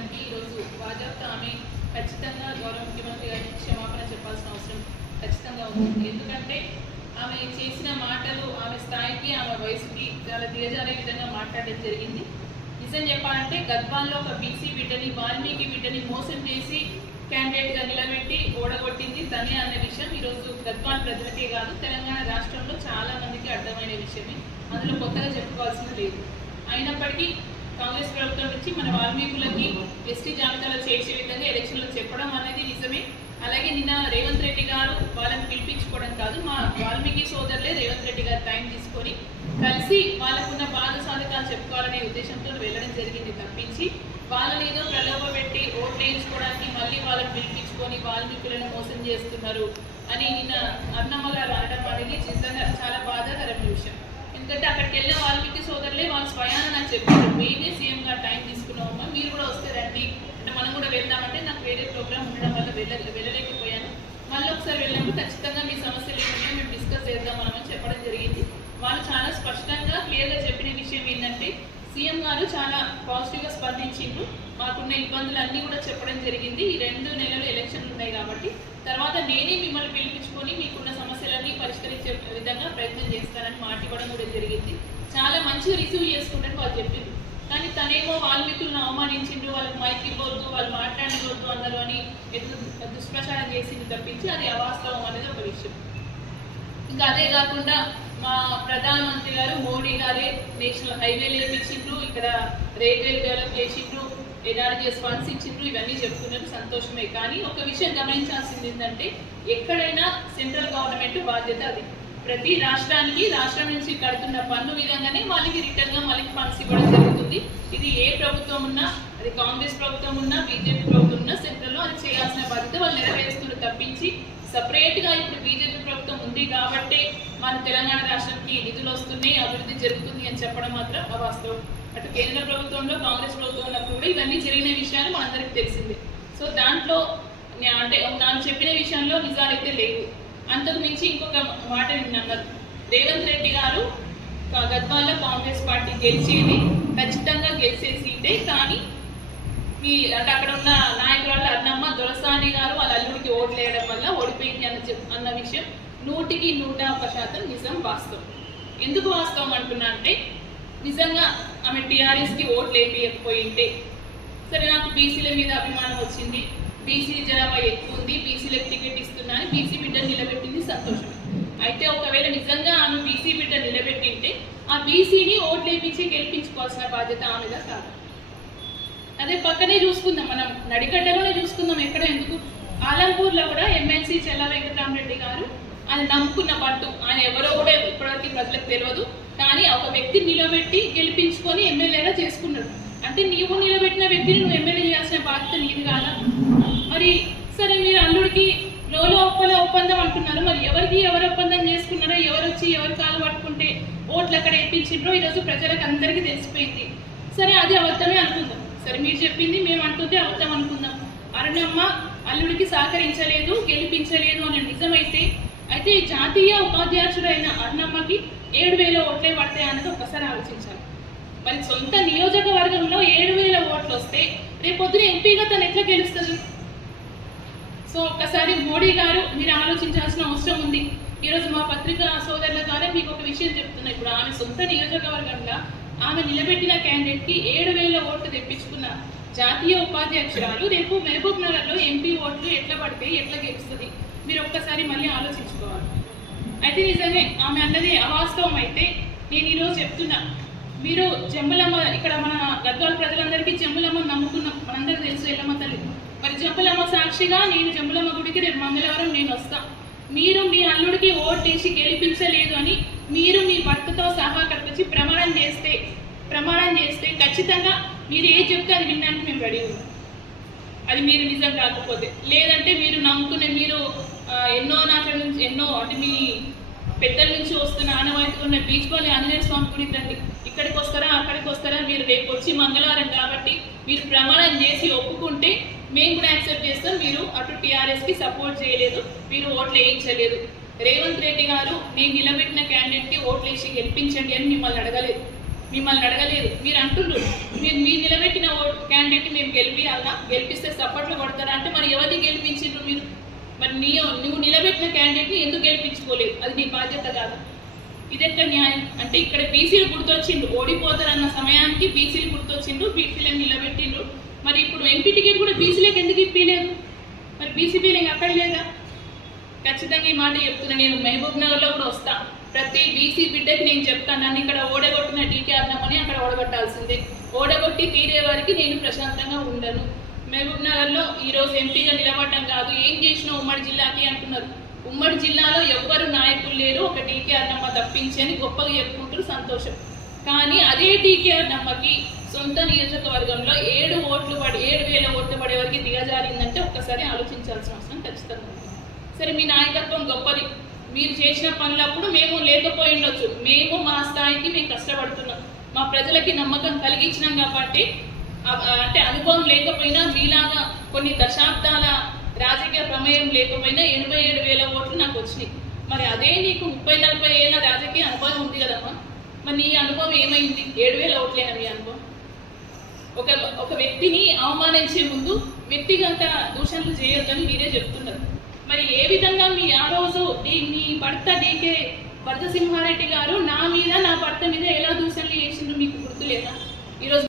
చేయడానికి ఈరోజు భాజపా ఆమె. ఖచ్చితంగా గౌరవ ముఖ్యమంత్రి గారికి క్షమాపణ చెప్పాల్సిన అవసరం ఖచ్చితంగా ఉంది. ఎందుకంటే ఆమె చేసిన మాటలు ఆమె స్థాయికి ఆమె వయసుకి చాలా దిగజారే విధంగా మాట్లాడడం జరిగింది. నిజం చెప్పాలంటే గద్వాల్లో ఒక బీసీ బిడ్డని వాల్మీకి బిడ్డని మోసం చేసి క్యాండిడేట్గా నిలబెట్టి ఓడగొట్టింది తనే అన్న విషయం ఈరోజు గద్వాల్ ప్రజలకే కాదు తెలంగాణ రాష్ట్రంలో చాలా మందికి అర్థమైన విషయమే. అందులో కొత్తగా చెప్పుకోవాల్సిన లేదు. అయినప్పటికీ కాంగ్రెస్ ప్రభుత్వం నుంచి మన వాల్మీకులకి ఎస్టీ జాబితాలో చేర్చే విధంగా ఎలక్షన్లో చెప్పడం అనేది నిజమే. అలాగే నిన్న రేవంత్ రెడ్డి గారు వాళ్ళని పిలిపించుకోవడం కాదు మా వాల్మీకి సోదరులే రేవంత్ రెడ్డి గారు టైం తీసుకొని కలిసి వాళ్ళకున్న బాధ సాధకాలు చెప్పుకోవాలనే ఉద్దేశంతో వెళ్ళడం జరిగింది తప్పించి వాళ్ళని ఏదో ప్రలోభ పెట్టి ఓట్లు వేయించుకోవడానికి మళ్ళీ వాళ్ళని పిలిపించుకొని వాల్మీకులను మోసం చేస్తున్నారు అని నిన్న అన్నమ్మ గారు అనడం అనేది నిజంగా చాలా బాధాకరమైన విషయం. ఎందుకంటే అక్కడికి వెళ్ళే వాల్మీకి సోదరులే వాళ్ళు స్వయాన నాకు చెప్పారు మేమే సీఎం గారు టైం తీసుకున్నామమ్మా మీరు కూడా వస్తే రండి. అంటే మనం కూడా వెళ్దామంటే నాకు వేరే ప్రోగ్రామ్ ఉండడం వల్ల వెళ్ళ వెళ్ళలేకపోయాను. మళ్ళీ ఒకసారి వెళ్ళినప్పుడు ఖచ్చితంగా మీ సమస్యలు ఏమన్నా మేము డిస్కస్ చేద్దామని చెప్పడం జరిగింది. వాళ్ళు చాలా స్పష్టంగా క్లియర్గా చెప్పిన విషయం ఏంటంటే సీఎం గారు చాలా పాజిటివ్గా స్పందించిండ్రు. మాకున్న ఇబ్బందులు అన్నీ కూడా చెప్పడం జరిగింది. ఈ రెండు నెలలు ఎలక్షన్లు ఉన్నాయి కాబట్టి తర్వాత నేనే మిమ్మల్ని పిలిపించుకొని మీకున్న సమస్యలన్నీ పరిష్కరించే విధంగా ప్రయత్నం చేస్తానని మాట ఇవ్వడం కూడా జరిగింది. చాలా మంచిగా రిసీవ్ చేసుకుంటాను వాళ్ళు చెప్పింది కానీ తనేమో వాల్మీకులను అవమానించిండ్రు వాళ్ళకి మైక్ ఇవ్వద్దు వాళ్ళు మాట్లాడకూడదు అన్నారు అని దుష్ప్రచారం చేసింది తప్పించి అది అవాస్తవం అనేది ఒక విషయం. ఇంకా అదే కాకుండా మా ప్రధానమంత్రి గారు మోడీ గారే నేషనల్ హైవేలు వేయించిండ్రు ఇక్కడ రైల్వే డెవలప్ చేసిండ్రు. ఎన్ఆర్జీఎస్ ఫండ్స్ ఇచ్చిండ్రు ఇవన్నీ చెప్తున్నారు సంతోషమే. కానీ ఒక విషయం గమనించాల్సింది ఏంటంటే ఎక్కడైనా సెంట్రల్ గవర్నమెంట్ బాధ్యత అది. ప్రతి రాష్ట్రానికి రాష్ట్రం నుంచి కడుతున్న పన్ను విధంగానే వాళ్ళకి రిటర్న్గా వాళ్ళకి ఫండ్స్ ఇవ్వడం జరుగుతుంది. ఇది ఏ ప్రభుత్వం ఉన్నా అది కాంగ్రెస్ ప్రభుత్వం ఉన్నా బీజేపీ ప్రభుత్వం ఉన్నా సెంట్రల్లో అది చేయాల్సిన బాధ్యత వాళ్ళు నెరవేరుస్తున్నారు. తప్పించి సపరేట్గా ఇప్పుడు బీజేపీ ప్రభుత్వం ఉంది కాబట్టి మన తెలంగాణ రాష్ట్రానికి నిధులు వస్తున్నాయి అభివృద్ధి జరుగుతుంది అని చెప్పడం మాత్రం అవాస్తవం. అటు కేంద్ర ప్రభుత్వంలో కాంగ్రెస్ ప్రభుత్వంలో కూడా ఇవన్నీ జరిగిన విషయాలు మనందరికి తెలిసిందే. సో దాంట్లో అంటే నాకు చెప్పిన విషయంలో నిజాలైతే లేవు. అంతకు మించి ఇంకొక మాట విన్నాను రేవంత్ రెడ్డి గారు గద్వాల్లో కాంగ్రెస్ పార్టీ గెలిచేది ఖచ్చితంగా గెలిచే సీటే కానీ మీ అంటే అక్కడ ఉన్న నాయకురాలు అన్నమ్మ దొరసాని గారు వాళ్ళ అల్లుడికి ఓట్లు వేయడం వల్ల ఓడిపోయింది అన్న చెప్ అన్న విషయం నూటికి నూట శాతం నిజం వాస్తవం. ఎందుకు వాస్తవం అంటున్నా అంటే నిజంగా ఆమె టీఆర్ఎస్కి ఓట్లు వేయకపోయింటే సరే నాకు బీసీల మీద అభిమానం వచ్చింది. బీసీ జనాభా ఎక్కువ ఉంది బీసీలకు టికెట్ ఇస్తున్నా అని బీసీ బిడ్డ నిలబెట్టింది సంతోషం. అయితే ఒకవేళ నిజంగా ఆమె బీసీ బిడ్డ నిలబెట్టింటే ఆ బీసీని ఓట్లు వేయించి గెలిపించుకోవాల్సిన బాధ్యత ఆమెదా కాదు. అదే పక్కనే చూసుకుందాం మనం నడిగడ్డలోనే చూసుకుందాం ఎక్కడ ఎందుకు. ఆలంపూర్లో కూడా ఎమ్మెల్సీ చెల్ల వెంకటరామరెడ్డి గారు ఆయన నమ్ముకున్న పట్టు. ఆయన ఎవరో కూడా ఇప్పటివరకు ప్రజలకు తెలియదు కానీ ఒక వ్యక్తిని నిలబెట్టి గెలిపించుకొని ఎమ్మెల్యేగా చేసుకున్నాడు. అంటే నీవు నిలబెట్టిన వ్యక్తిని నువ్వు ఎమ్మెల్యే చేయాల్సిన బాధ్యత నీది కాదా? మరి సరే మీరు అల్లుడికి లోలో ఒప్పల ఒప్పందం అంటున్నారు. మరి ఎవరికి ఎవరు ఒప్పందం చేసుకున్నారో ఎవరు వచ్చి ఎవరు కాలు పట్టుకుంటే ఓట్లు అక్కడ వేయించిండ్రో ఈరోజు ప్రజలకు అందరికీ తెలిసిపోయింది. సరే అది అవద్దమే అనుకుందాం. సరే మీరు చెప్పింది మేము అంటుంటే అబద్ధం అనుకుందాం. అరుణమ్మ అల్లుడికి సహకరించలేదు గెలిపించలేదు అనే నిజమైతే అయితే జాతీయ ఉపాధ్యక్షుడైన అరుణమ్మకి ఏడు వేల ఓట్లే పడతాయి అన్నది ఒకసారి ఆలోచించాలి. మరి సొంత నియోజకవర్గంలో ఏడు వేల ఓట్లు వస్తే రేపొద్దున ఎంపీగా తను ఎట్లా గెలుస్తుంది? సో ఒక్కసారి మోడీ గారు మీరు ఆలోచించాల్సిన అవసరం ఉంది. ఈరోజు మా పత్రిక సోదరుల ద్వారా మీకు ఒక విషయం చెప్తున్నా. ఇప్పుడు ఆమె సొంత నియోజకవర్గంలో ఆమె నిలబెట్టిన క్యాండిడేట్కి ఏడు వేల ఓట్లు తెప్పించుకున్న జాతీయ ఉపాధ్యక్షురాలు రేపు మహబూబ్ నగర్లో ఎంపీ ఓట్లు ఎట్లా పడితే ఎట్లా గెలుస్తుంది? మీరు ఒక్కసారి మళ్ళీ ఆలోచించుకోవాలి. అయితే నిజమే ఆమె అన్నది అవాస్తవం అయితే నేను ఈరోజు చెప్తున్నా. మీరు జంబులమ్మ ఇక్కడ మన గద్వాల ప్రజలందరికీ జంబులమ్మ నమ్ముకున్నాం మనందరికీ తెలుసు ఎల్లమ్మ తల్లి. మరి జంబులమ్మ సాక్షిగా నేను జంబులమ్మ గుడికి రేపు మంగళవారం నేను వస్తా. మీరు మీ అల్లుడికి ఓటేసి గెలిపించలేదు అని మీరు మీ భర్తతో సహా అక్కడికి ప్రమాణం చేస్తే ప్రమాణం చేస్తే ఖచ్చితంగా మీరు ఏం చెప్తే అది వినడానికి మేము రెడీ ఉన్నాం. అది మీరు నిజం కాకపోతే. లేదంటే మీరు నమ్ముకునే మీరు ఎన్నో నాట్ల నుంచి ఎన్నో అంటే మీ పెద్దల నుంచి వస్తున్న ఆనవాయితీ ఉన్న బీచ్ పల్లి ఆంజనేయ స్వామి గుడి రండి ఇక్కడికి వస్తారా అక్కడికి వస్తారా మీరు రేపు వచ్చి మంగళవారం కాబట్టి మీరు ప్రమాణం చేసి ఒప్పుకుంటే మేము కూడా యాక్సెప్ట్ చేస్తాం. మీరు అటు టీఆర్ఎస్కి సపోర్ట్ చేయలేదు మీరు ఓట్లు వేయించలేదు. రేవంత్ రెడ్డి గారు నేను నిలబెట్టిన క్యాండిడేట్కి ఓట్లు వేసి గెలిపించండి అని మిమ్మల్ని అడగలేదు. మిమ్మల్ని అడగలేదు. మీరు అంటున్నారు మీరు మీరు నిలబెట్టిన ఓట్ క్యాండిడేట్ని మేము గెలిపియాలా? గెలిపిస్తే సపోర్ట్లు కొడతారా? అంటే మరి ఎవరిని గెలిపించిండ్రు మీరు? మరి నీ నువ్వు నిలబెట్టిన క్యాండిడేట్ని ఎందుకు గెలిపించుకోలేవు? అది నీ బాధ్యత కాదు? ఇదెక్కడ న్యాయం? అంటే ఇక్కడ బీసీలు గుర్తొచ్చిండు ఓడిపోతారన్న సమయానికి బీసీలు గుర్తొచ్చిండు బీసీలను నిలబెట్టిండ్రు. మరి ఇప్పుడు ఎంపీ టికెట్ కూడా బీసీలకు ఎందుకు ఇప్పలేదు మరి బీసీ ఫీలింగ్ అక్కడ లేదా? ఖచ్చితంగా ఈ మాట చెప్తున్నా నేను. మహబూబ్ నగర్లో కూడా వస్తా. ప్రతి బీసీ బిడ్డకి నేను చెప్తాను నన్ను ఇక్కడ ఓడగొట్టిన డీకే అన్నామని అక్కడ ఓడగొట్టాల్సిందే. ఓడగొట్టి తీరే వారికి నేను ప్రశాంతంగా ఉండను. మహబూబ్ నగర్లో ఈరోజు ఎంపీగా నిలబడడం కాదు. ఏం చేసినా ఉమ్మడి జిల్లాకి అంటున్నారు. ఉమ్మడి జిల్లాలో ఎవ్వరు నాయకులు లేరు. ఒక టీకేఆర్ నమ్మ తప్పించని గొప్పగా చెప్పుకుంటారు సంతోషం. కానీ అదే టీకేఆర్ నమ్మకి సొంత నియోజకవర్గంలో ఏడు ఓట్లు పడి ఏడు వేల ఓట్లు పడే వరకు దిగజారిందంటే ఒక్కసారి ఆలోచించాల్సిన అవసరం ఖచ్చితంగా సరే మీ నాయకత్వం గొప్పది. మీరు చేసిన పనులప్పుడు మేము లేకపోయి ఉండొచ్చు. మేము మా స్థాయికి మేము కష్టపడుతున్నాం. మా ప్రజలకి నమ్మకం కలిగించినాం కాబట్టి అంటే అనుభవం లేకపోయినా మీలాగా కొన్ని దశాబ్దాల రాజకీయ ప్రమేయం లేకపోయినా ఎనభై ఏడు వేల ఓట్లు నాకు వచ్చినాయి. మరి అదే నీకు ముప్పై నలభై ఏళ్ళ రాజకీయ అనుభవం ఉంది కదమ్మా. మరి నీ అనుభవం ఏమైంది? ఏడు వేల ఓట్లేనా మీ అనుభవం. ఒక ఒక వ్యక్తిని అవమానించే ముందు వ్యక్తిగత దూషణలు చేయొద్దని మీరే చెప్తున్నారు. మరి ఏ విధంగా మీ ఆ రోజు మీ భర్త డీకే భర్త సింహారెడ్డి గారు నా మీద నా భర్త మీద ఎలా దూషణలు చేసిండ్రు మీకు గుర్తులేదా? ఈరోజు